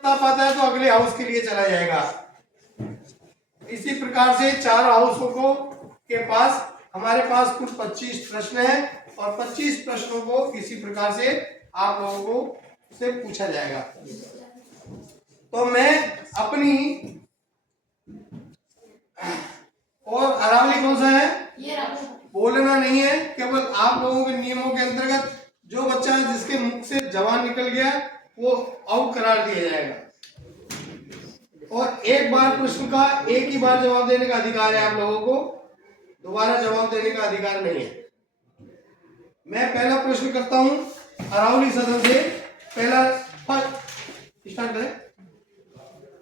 बता पाता है तो अगले हाउस के लिए चला जाएगा। इसी प्रकार से 4 हाउसों को के पास हमारे पास कुल 25 प्रश्न है और 25 प्रश्नों को इसी प्रकार से आप लोगों को से पूछा जाएगा। तो मैं अपनी और अरावली कौन सा है, बोलना नहीं है, केवल आप लोगों के नियमों के अंतर्गत जो बच्चा जिसके मुख से जवान निकल गया वो आउट करार दिया जाएगा। और एक बार प्रश्न का एक ही बार जवाब देने का अधिकार है आप लोगों को, दोबारा जवाब देने का अधिकार नहीं है। मैं पहला प्रश्न करता हूं अरावली सदन से। पहला स्टार्ट करें।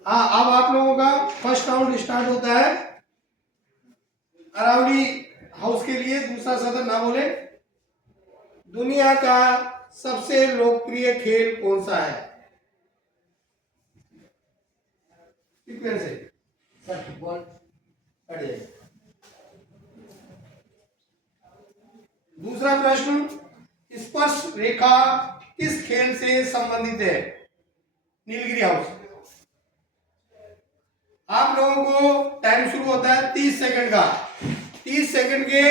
हाँ, अब आप लोगों का फर्स्ट राउंड स्टार्ट होता है अरावली हाउस के लिए। दूसरा सदन ना बोले। दुनिया का सबसे लोकप्रिय खेल कौन सा है? से फुटबॉल। दूसरा प्रश्न, स्पर्श रेखा किस खेल से संबंधित है? नीलगिरी हाउस। आप लोगों को टाइम शुरू होता है 30 सेकंड का। 30 सेकंड के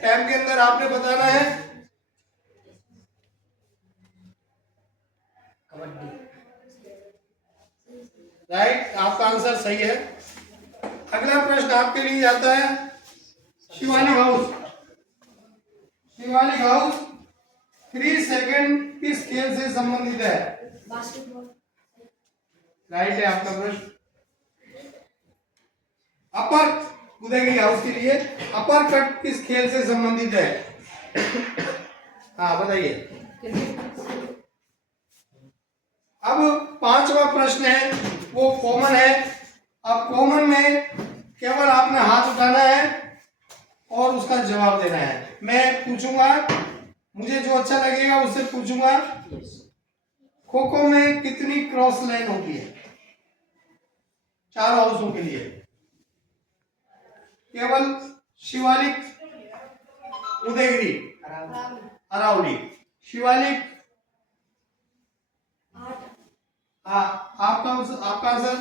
टाइम के अंदर आपने बताना है कबड्डी। राइट, आपका आंसर सही है। अगला प्रश्न आपके लिए जाता है Shivalik house. Shivalik house 3 second किस खेल से संबंधित है? बास्केटबॉल। राइट है आपका प्रश्न। अपर उदयगिरी हाउस के लिए अपर कट किस खेल से संबंधित है? हाँ बताइए। अब 5वां प्रश्न है वो कॉमन है। अब कॉमन में केवल आपने हाथ उठाना है और उसका जवाब देना है। मैं पूछूंगा, मुझे जो अच्छा लगेगा उससे पूछूंगा खो खो में कितनी क्रॉस लाइन होती है? 4 हाउसों के लिए। केवल शिवालिक, उदयगिरी, अरावली, शिवालिक 8। आपका आंसर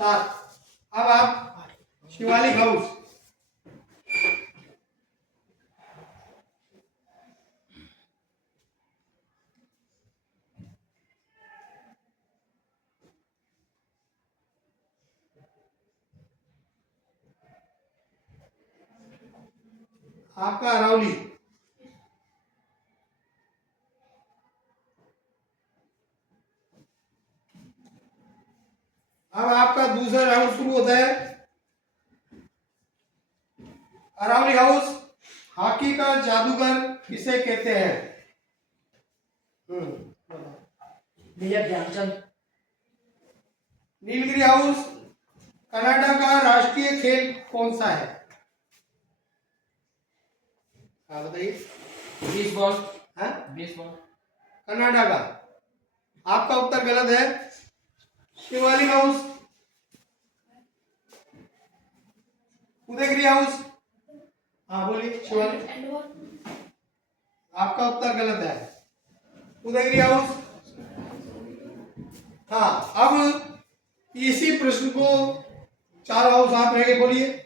7। अब आप शिवालिक हाउस। आपका अरावली। अब आपका दूसरा राउंड शुरू होता है। अरावली हाउस हॉकी का जादूगर किसे कहते हैं? Major Dhyan Chand. Nilgiri house Canada का राष्ट्रीय खेल कौन सा है? बताइए। बेसबॉल। हाँ, बेसबॉल कनाडा का। आपका उत्तर गलत है। Shivalik house, Udaygiri house. हाँ बोलिए। शिवालिक, आपका उत्तर गलत है। उदयगिरी हाउस। हाँ, अब इसी प्रश्न को 4 हाउस आप रह गए, बोलिए।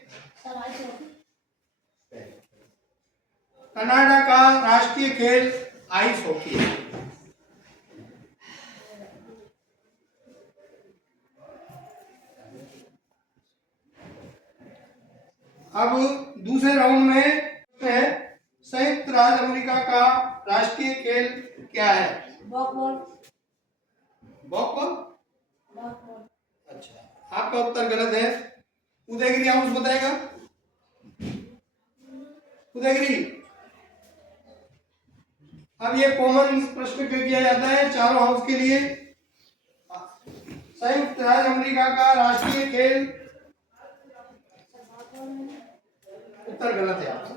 कनाडा का राष्ट्रीय खेल आइस हॉकी है। अब दूसरे राउंड में है संयुक्त राज्य अमेरिका का राष्ट्रीय खेल क्या है? बॉल। अच्छा, आपका उत्तर गलत है। उदयगिरी हाउस बताएगा। उदयगिरी। अब ये कॉमन प्रश्न किया जाता है 4 हाउस के लिए। संयुक्त राज्य अमेरिका का राष्ट्रीय खेल, उत्तर गलत है आपका।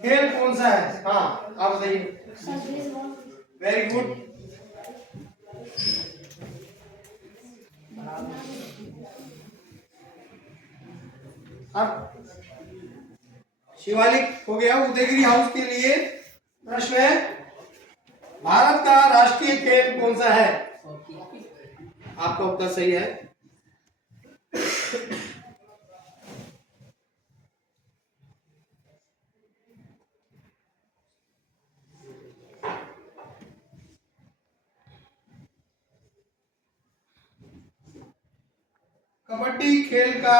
खेल कौन सा है? हाँ आप बताइए। Very good. अब शिवालिक हो गया। उदयगिरी हाउस के लिए प्रश्न है भारत का राष्ट्रीय खेल कौन सा है? आपका उत्तर सही है। कबड्डी खेल का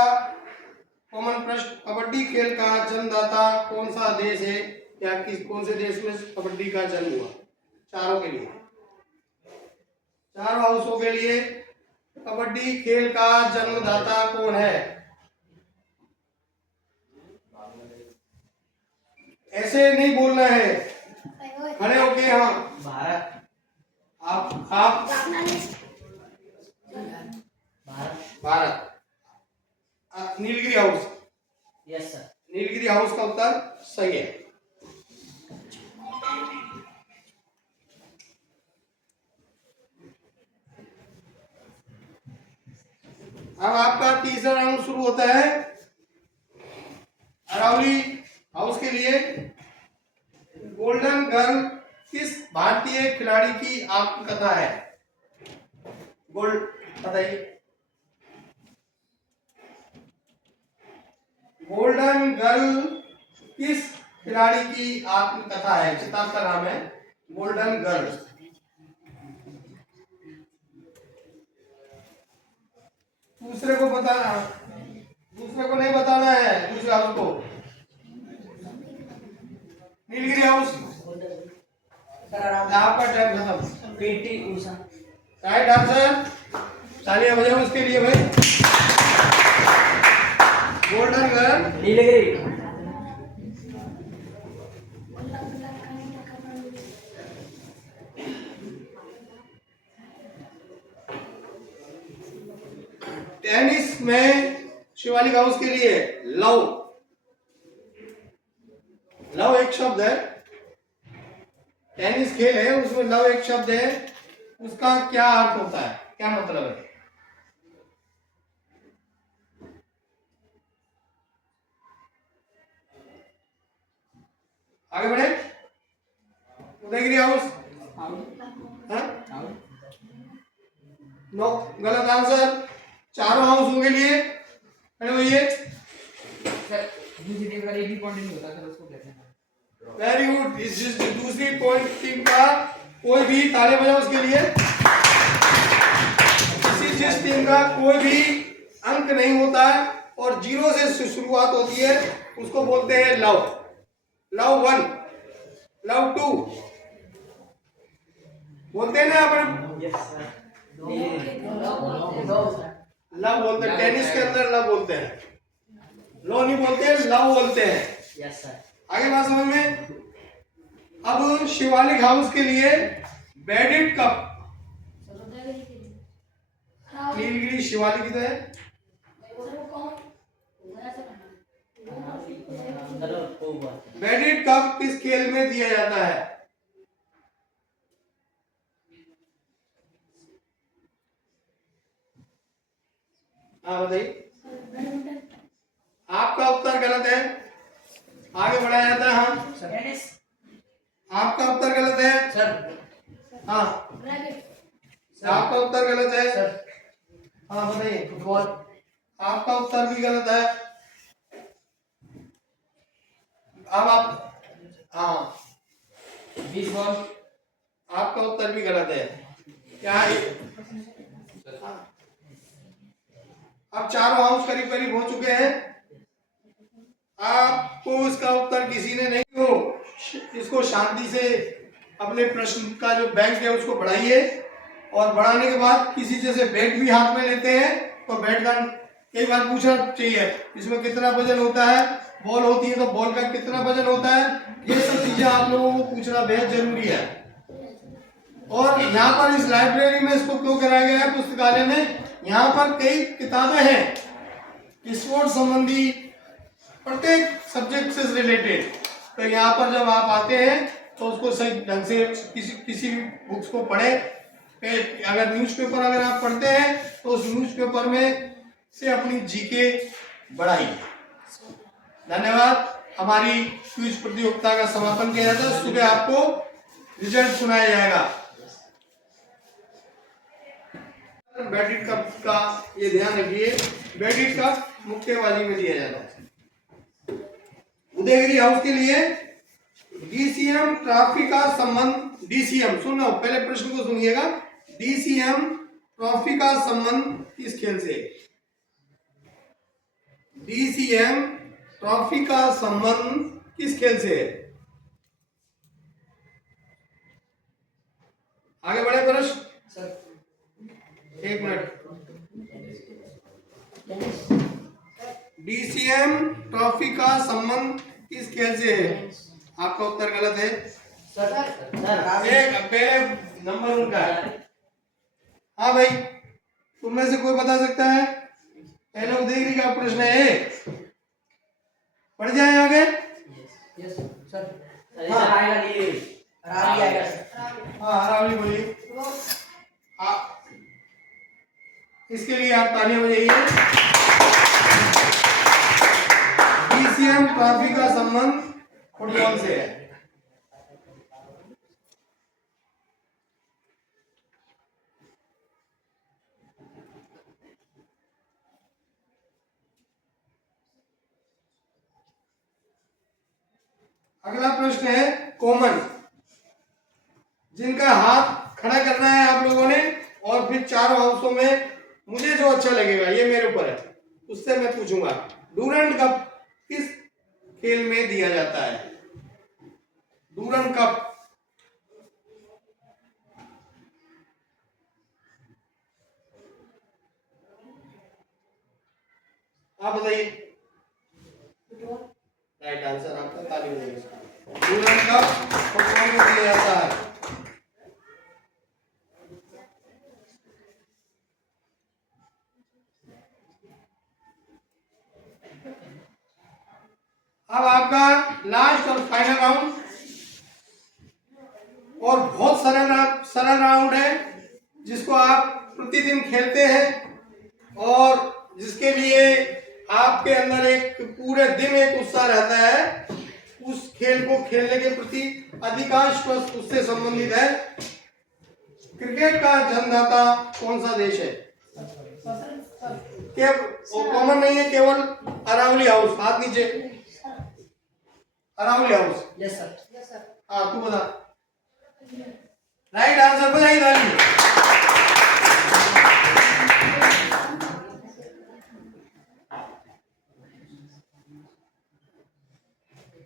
कॉमन प्रश्न, कबड्डी खेल का जन्मदाता कौन सा देश है, या कौन से देश में कबड्डी का जन्म हुआ? चारों के लिए, चारों हाउसों के लिए कबड्डी खेल का जन्मदाता कौन है? ऐसे नहीं बोलना है, खड़े होके। हाँ, भारत। आप Bharat. Nilgiri house. Yes sir. Nilgiri house का उत्तर सही है। अब आपका तीसरा राउंड शुरू होता है। अरावली हाउस के लिए गोल्डन गर्ल किस भारतीय खिलाड़ी की आत्मकथा है? गोल्ड बताइए। गोल्डन गर्ल किस खिलाड़ी की आत्मकथा है? किताब का नाम है गोल्डन गर्ल। दूसरे को बताना, दूसरे को नहीं बताना है, दूसरे हाउस को। नीलगिरी हाउस। आपका टाइम खत्म। पीटी उषा। राइट आंसर, तालियां बजाओ उसके लिए भाई। Golden girl Nilgiri. टेनिस में शिवालिक हाउस के लिए लव, लव एक शब्द है। टेनिस खेल है, उसमें लव एक शब्द है, उसका क्या अर्थ होता है, क्या मतलब है? आगे बढ़े। उदयगिरी हाउस। नो, गलत आंसर। चारों हाउसों के लिए खड़े होइए। दूसरी टीम का एक भी पॉइंट नहीं होता सर, उसको कहते हैं। Very good. इस दूसरी पॉइंट टीम का कोई भी, ताली बजाओ उसके लिए। जिस टीम का कोई भी अंक नहीं होता है और जीरो से शुरुआत होती है उसको बोलते हैं लव। लव 1, लव 2 बोलते हैं ना अपन। Yes sir. लव बोलते हैं, टेनिस के अंदर लव बोलते हैं, लो नहीं बोलते, लव बोलते हैं। Yes sir. आगे बात समझ में। अब शिवालिक हाउस के लिए बैडिट कप, नीलगिरी शिवालिक की तो है। बैडिट कप किस खेल में दिया जाता है? हाँ बताइए। आपका उत्तर गलत है, आगे बढ़ाया जाता है। हाँ टेनिस। आपका उत्तर गलत है सर। हाँ, आपका उत्तर गलत है सर। हाँ बताइए। फुटबॉल। आपका उत्तर भी गलत है। अब आप, हाँ बेसबॉल। आपका उत्तर भी गलत है। क्या है? अब चारों हाउस करीब करीब हो चुके हैं। आपको इसका उत्तर किसी ने नहीं हो, इसको शांति से अपने प्रश्न का जो बैंक है उसको बढ़ाइए, और बढ़ाने के बाद किसी जैसे बैट भी हाथ में लेते हैं तो बैट का कई बार पूछना चाहिए इसमें कितना वजन होता है, बॉल होती है तो बॉल का कितना वजन होता है, ये सब चीजें आप लोगों को पूछना बेहद जरूरी है। और यहाँ पर इस लाइब्रेरी में इसको क्यों कराया गया है, पुस्तकालय में, यहाँ पर कई किताबें हैं स्पोर्ट्स संबंधी, प्रत्येक सब्जेक्ट से रिलेटेड। तो यहाँ पर जब आप आते हैं तो उसको सही ढंग से किसी भी बुक्स को पढ़े। अगर न्यूज़पेपर अगर आप पढ़ते हैं तो उस न्यूज़पेपर में से अपनी जीके बढ़ाइए। धन्यवाद। हमारी क्विज प्रतियोगिता का समापन किया जाता है, सुबह आपको रिजल्ट सुनाया जाएगा। बैटेड कप का ये ध्यान रखिए, बैटेड कप मुक्के वाली में दिया जाता है। उदयगिरी हाउस के लिए डीसीएम ट्रॉफी का संबंध, डीसीएम सुनो, पहले प्रश्न को सुनिएगा। डीसीएम ट्रॉफी का संबंध किस खेल से? डीसीएम ट्रॉफी का संबंध किस खेल से है? आगे बढ़े प्रश्न। सर एक मिनट। डीसीएम ट्रॉफी का संबंध किस खेल से है? आपका उत्तर गलत है। सर एक पहले नंबर उनका है। हाँ भाई, तुम में से कोई बता सकता है? पहले उदयगिरी का प्रश्न है, पढ़ जाए आगे। Yes sir. हाँ। आएगा नहीं, रावली आएगा सर। हाँ रावली बोलिए। इसके लिए आप तालियां बजाइए। डीसीएम ट्रॉफी का संबंध फुटबॉल से है। अगला प्रश्न है कॉमन, जिनका हाथ खड़ा करना है आप लोगों ने, और फिर चारों हाउसों में मुझे जो अच्छा लगेगा, ये मेरे ऊपर है, उससे मैं पूछूंगा। डूरंड कप किस खेल में दिया जाता है? डूरंड कप आप बताइए। राइट आंसर आपका, ताली बजाइए। डूरंड कप फुटबॉल में दिया जाता है। अब आपका लास्ट और फाइनल राउंड, और बहुत सरल राउंड है, जिसको आप प्रतिदिन खेलते हैं और जिसके लिए आपके अंदर एक पूरे दिन एक उत्साह रहता है। उस खेल को खेलने के प्रति अधिकांश उससे संबंधित है। क्रिकेट का जन्मदाता कौन सा देश है? कॉमन नहीं है, केवल अरावली हाउस। हाथ नीचे। अरावली हाउस। Yes sir. हाँ तू बता। राइट आंसर, बजाई ताली।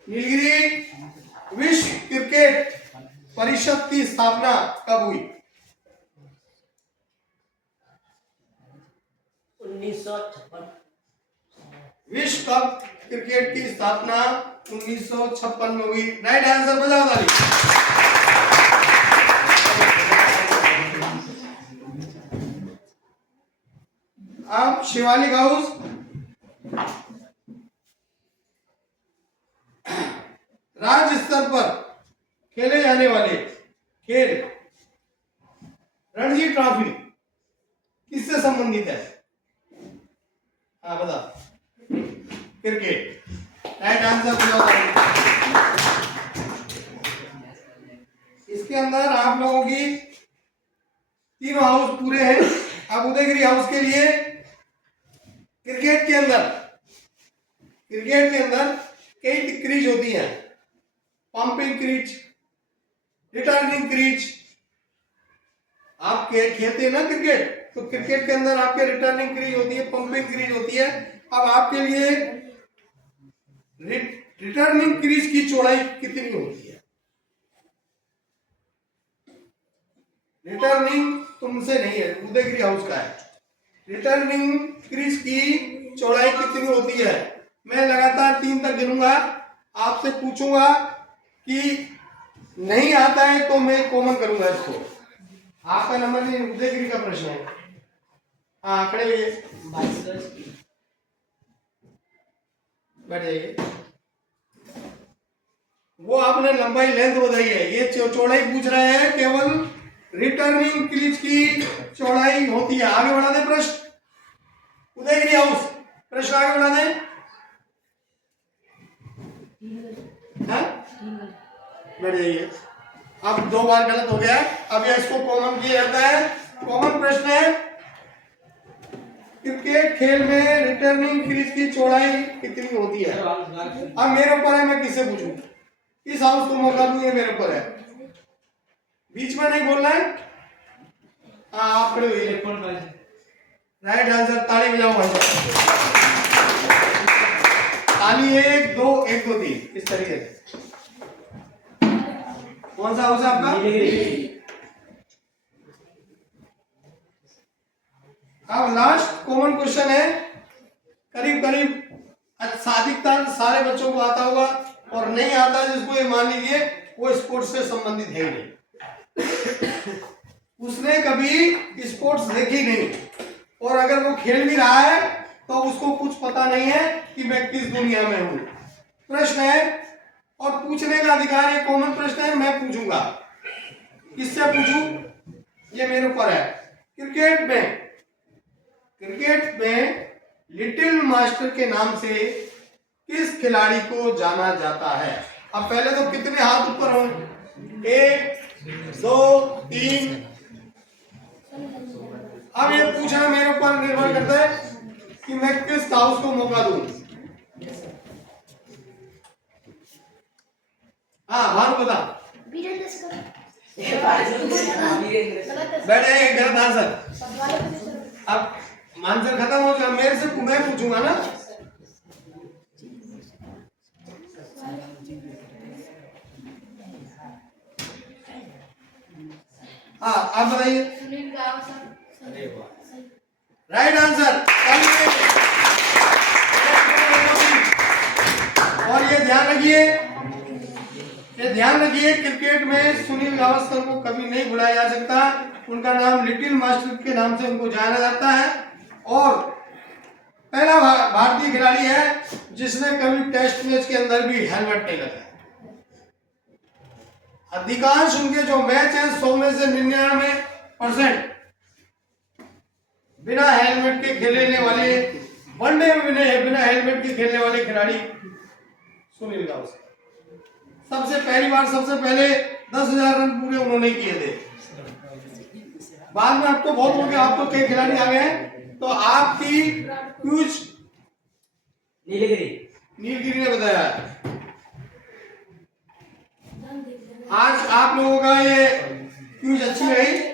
नीलगिरी विश्व क्रिकेट परिषद की स्थापना कब हुई? 1956। विश्व कप क्रिकेट की स्थापना 1956 में हुई। राइट आंसर, बजाओ ताली। अब शिवालिक हाउस, राज्य स्तर पर खेले जाने वाले खेल रणजी ट्रॉफी किससे संबंधित है? हाँ बता। क्रिकेट। राइट आंसर, इसके अंदर आप लोगों की तीनों हाउस पूरे हैं। अब उदयगिरी हाउस के लिए क्रिकेट के अंदर कई क्रीज होती हैं। Pumping crease, returning crease. आप खेलते हैं ना क्रिकेट, तो क्रिकेट के अंदर आपके रिटर्निंग क्रीज होती है, पंपिंग क्रीज होती है। अब आपके लिए रिटर्निंग क्रीज की चौड़ाई कितनी होती है? रिटर्निंग तुमसे नहीं है, उदयगिरी हाउस का है। रिटर्निंग क्रीज की चौड़ाई कितनी होती है? मैं लगातार 3 तक गिनूंगा, आपसे पूछूंगा कि नहीं आता है तो मैं कॉमन करूंगा इसको। आपका नंबर नहीं, उदयगिरी का प्रश्न है। हाँ खड़े होइए, 22 गज। बैठ जाइए। वो आपने लंबाई लेंथ बताई है, ये चौड़ाई पूछ रहे हैं। केवल रिटर्निंग क्रीज की चौड़ाई होती है। आगे बढ़ा दे प्रश्न। उदयगिरी हाउस प्रश्न आगे बढ़ा दे। बैठ जाइए। अब 2 बार गलत हो गया, अब यह इसको कॉमन किया जाता है। कॉमन प्रश्न है क्रिकेट खेल में रिटर्निंग क्रीज की चौड़ाई कितनी होती है? अब मेरे ऊपर है, मैं किससे पूछूं? किस हाउस को मौका दूं, ये मेरे ऊपर है। बीच में नहीं बोलना है। हाँ, आप खड़े हुए। राइट आंसर, ताली बजाओ भाई साहब। ताली 1 2 1 2 3 इस तरीके से। कौन सा हाउस है आपका? अब लास्ट कॉमन क्वेश्चन है, करीब करीब अधिकतर सारे बच्चों को आता होगा, और नहीं आता जिसको ये मान लीजिए वो स्पोर्ट्स से संबंधित है ही नहीं, उसने कभी स्पोर्ट्स देखी नहीं, और अगर वो खेल भी रहा है तो उसको कुछ पता नहीं है कि मैं किस दुनिया में हूं। प्रश्न है और पूछने का अधिकार, ये कॉमन प्रश्न है, मैं पूछूंगा। किससे पूछूं, ये मेरे ऊपर है। क्रिकेट में लिटिल मास्टर के नाम से किस खिलाड़ी को जाना जाता है? अब पहले तो कितने हाथ ऊपर हों? 1 2 3। अब ये पूछना मेरे ऊपर निर्भर करता है कि मैं किस हाउस को मौका दूं। हाँ, भानु बता। बैठे, गलत आंसर। अब आंसर खत्म हो गया, मेरे से मैं पूछूंगा ना। हाँ, आप बताइए। Right answer. और ये ध्यान रखिए, क्रिकेट में सुनील गावस्कर को कभी नहीं भुलाया जा सकता। उनका नाम लिटिल मास्टर के नाम से उनको जाना जाता है, और पहला भारतीय खिलाड़ी है जिसने कभी टेस्ट मैच के अंदर भी हेलमेट नहीं लगाया। अधिकांश उनके जो मैच हैं 100 में से 99% बिना हेलमेट के खेलने वाले, वनडे में बिना हेलमेट के खेलने वाले खिलाड़ी सुनील गावस्कर। सबसे पहले 10,000 रन पूरे उन्होंने किए थे। बाद में अब तो बहुत हो गया, आप तो कई खिलाड़ी आ गए हैं। तो आपकी क्यूज नीलगिरी ने बताया। आज आप लोगों का ये क्यूज अच्छी रही।